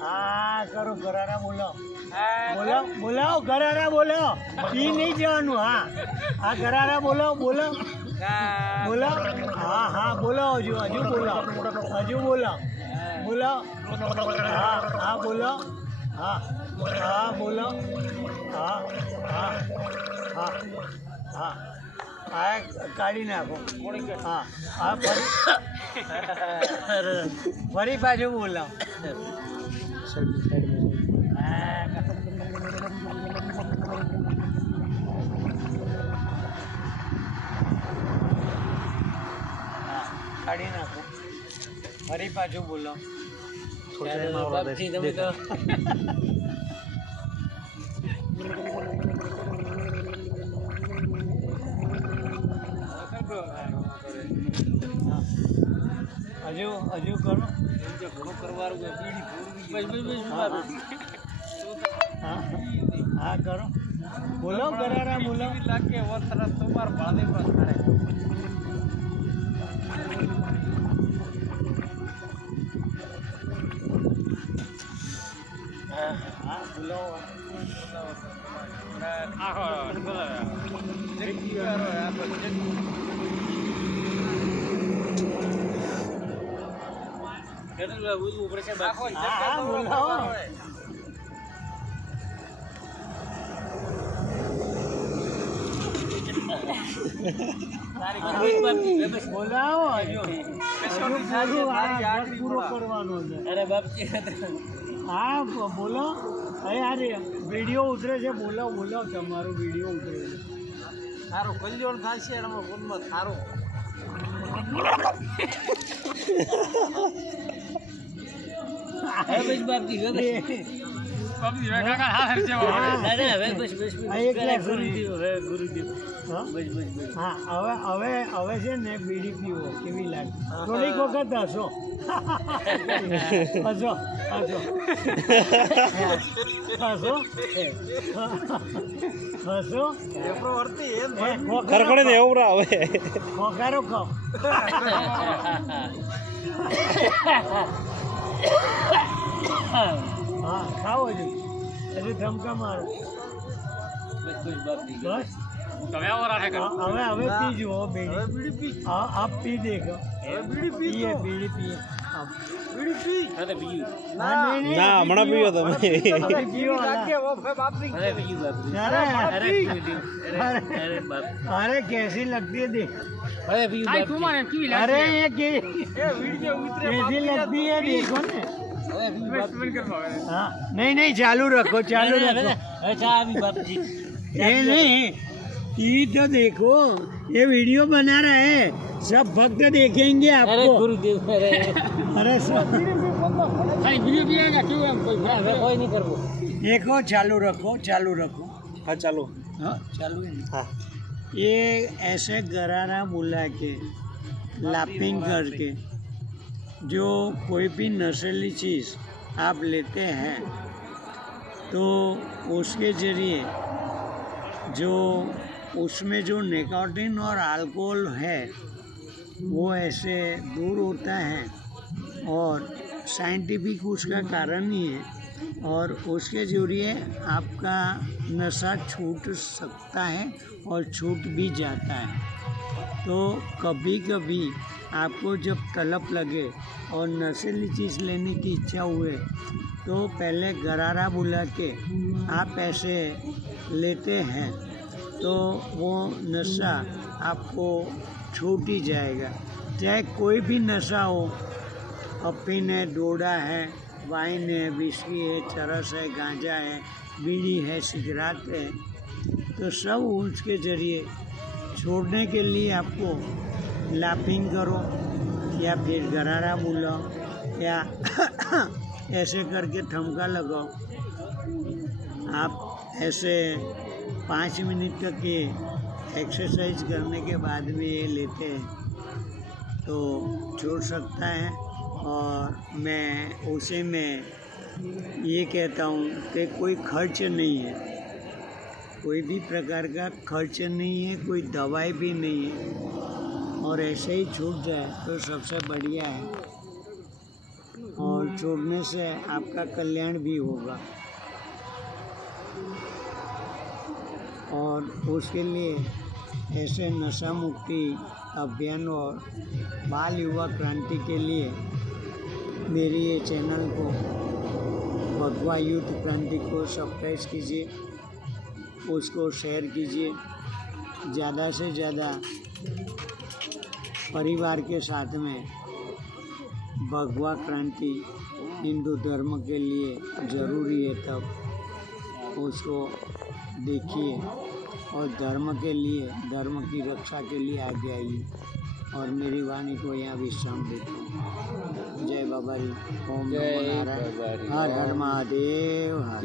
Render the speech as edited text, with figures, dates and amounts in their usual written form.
હા કરો ગરારા બોલો બોલો બોલો ગરારા બોલો પી નહીં જવાનું હા હા ગરારા બોલો બોલો બોલો હા હા બોલો હજુ હજુ બોલો બોલો હા હા બોલો હા હા બોલો હા હા હા હા હા કાઢી નાખો હા હા ફરી પાછું બોલો કાઢી નાખો ફરી પાછું બોલો તમે તો હજુ હજુ કરો હા કરો બોલો ગરારા બોલો લાગે તમાર ભાડે પર હા બોલો બોલાવો પૂરો કરવાનો છે અરે બાપજી હા બોલો અરે અરે વિડીયો ઉતરે છે બોલો બોલો તમારો વિડીયો ઉતરે છે સારો કલ્યાણ થશે એમાં ફોનમાં સારો હવે છે ને બીડી પીવો કેવી લાગે થોડીક વખત હસો હસો હસો હસો હસો ખરખડે ને એવું આવે ખોખારો ખાઓ હા ખાઓ હજુ હજુ ધમકા મારો બસ હવે પી જુઓ બીડી આપ પી દેખો બીડી પીએ ના હમણાં પીવો તમે अरे कैसी लगती है देख अरे ये कैसी लगती है देखो ने हाँ नहीं चालू रखो ये नहीं ये तो देखो ये वीडियो बना रहा है सब भक्त देखेंगे आपको अरे सब देखो चालू रखो हाँ चालू हाँ चालू है हाँ ये ऐसे गरारा बुला के लापिंग करके जो कोई भी नशीली चीज़ आप लेते हैं तो उसके ज़रिए जो उसमें जो निकोटीन और अल्कोहल है वो ऐसे दूर होता है और साइंटिफिक उसका कारण ही है और उसके ज़रिए आपका नशा छूट सकता है और छूट भी जाता है। तो कभी कभी आपको जब तलब लगे और नशीली चीज़ लेने की इच्छा हुए तो पहले गरारा बुला के आप ऐसे लेते हैं तो वो नशा आपको छूट ही जाएगा। चाहे कोई भी नशा हो, अफीन है, डोडा है, वाइन है, विस्की है, चरस है, गांजा है, बीड़ी है, सिगरेट है, तो सब उसके ज़रिए छोड़ने के लिए आपको लाफिंग करो या फिर गरारा बुलाओ या ऐसे करके ठमका लगाओ। आप ऐसे 5 मिनट तक ये एक्सरसाइज करने के बाद में ये लेते हैं तो छोड़ सकता है। और मैं उसे ये कहता हूँ कि कोई खर्च नहीं है, कोई भी प्रकार का खर्च नहीं है, कोई दवाई भी नहीं है और ऐसे ही छूट जाए तो सबसे बढ़िया है। और छोड़ने से आपका कल्याण भी होगा। और उसके लिए ऐसे नशा मुक्ति अभियान और बाल युवा क्रांति के लिए मेरी ये चैनल को भगवा यूथ क्रांति को सब्सक्राइब कीजिए, उसको शेयर कीजिए, ज़्यादा से ज़्यादा परिवार के साथ में भगवा क्रांति हिंदू धर्म के लिए ज़रूरी है, तब उसको देखिए और धर्म के लिए, धर्म की रक्षा के लिए आगे आइए। और मेरी वाणी को यहाँ विश्राम देता हूँ। जय बाबा री, ओम नमो नारायण, हर हर महादेव, हर।